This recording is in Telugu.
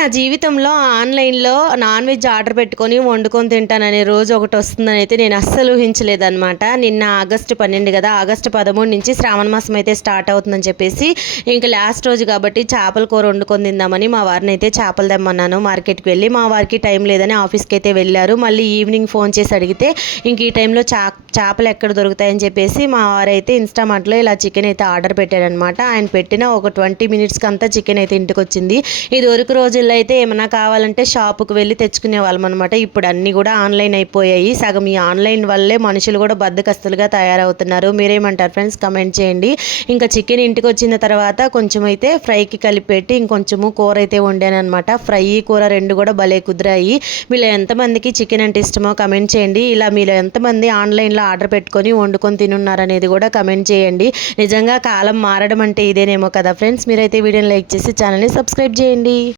నా జీవితంలో ఆన్‌లైన్‌లో నాన్ వెజ్ ఆర్డర్ పెట్టుకొని వండుకొని తింటాననే రోజు ఒకటి వస్తుందని అయితే నేను అస్సలు ఊహించలేదనమాట. నిన్న ఆగస్టు 12 కదా! ఆగస్టు 13 నుంచి శ్రావణ మాసం అయితే స్టార్ట్ అవుతుందని చెప్పేసి ఇంక లాస్ట్ రోజు కాబట్టి చేపల కూర వండుకొని తిందామని మా వారిని అయితే చేపలు తెమ్మన్నాను మార్కెట్‌కి వెళ్ళి. మా వారికి టైం లేదని ఆఫీస్‌కి అయితే వెళ్ళారు. మళ్ళీ ఈవినింగ్ ఫోన్ చేసి అడిగితే ఇంక ఈ టైంలో చేపలు ఎక్కడ దొరుకుతాయని చెప్పేసి మా వారైతే ఇన్‌స్టామార్ట్‌లో ఇలా చికెన్ అయితే ఆర్డర్ పెట్టారనమాట. ఆయన పెట్టిన ఒక 20 మినిట్స్‌కి అంతా చికెన్ అయితే ఇంటికొచ్చింది. ఇదివరకు రోజుల్లో అయితే ఏమన్నా కావాలంటే షాపుకి వెళ్ళి తెచ్చుకునేవాళ్ళం అనమాట. ఇప్పుడు అన్నీ కూడా ఆన్లైన్ అయిపోయాయి. సగం ఈ ఆన్లైన్ వల్లే మనుషులు కూడా బద్ధకస్తులుగా తయారవుతున్నారు. మీరేమంటారు ఫ్రెండ్స్? కమెంట్ చేయండి. ఇంకా చికెన్ ఇంటికి వచ్చిన తర్వాత కొంచెం అయితే ఫ్రైకి కలిపెట్టి ఇంకొంచెము కూర అయితే వండానమాట. ఫ్రై కూర రెండు కూడా భలే కుదిరాయి. మీలో ఎంతమందికి చికెన్ అంటే ఇష్టమో కమెంట్ చేయండి. ఇలా మీలో ఎంతమంది ఆన్లైన్లో ఆర్డర్ పెట్టుకొని వండుకొని తినున్నారనేది కూడా కమెంట్ చేయండి. నిజంగా కాలం మారడం అంటే ఇదేనేమో కదా ఫ్రెండ్స్. మీరైతే వీడియోని లైక్ చేసి ఛానల్ని సబ్స్క్రైబ్ చేయండి.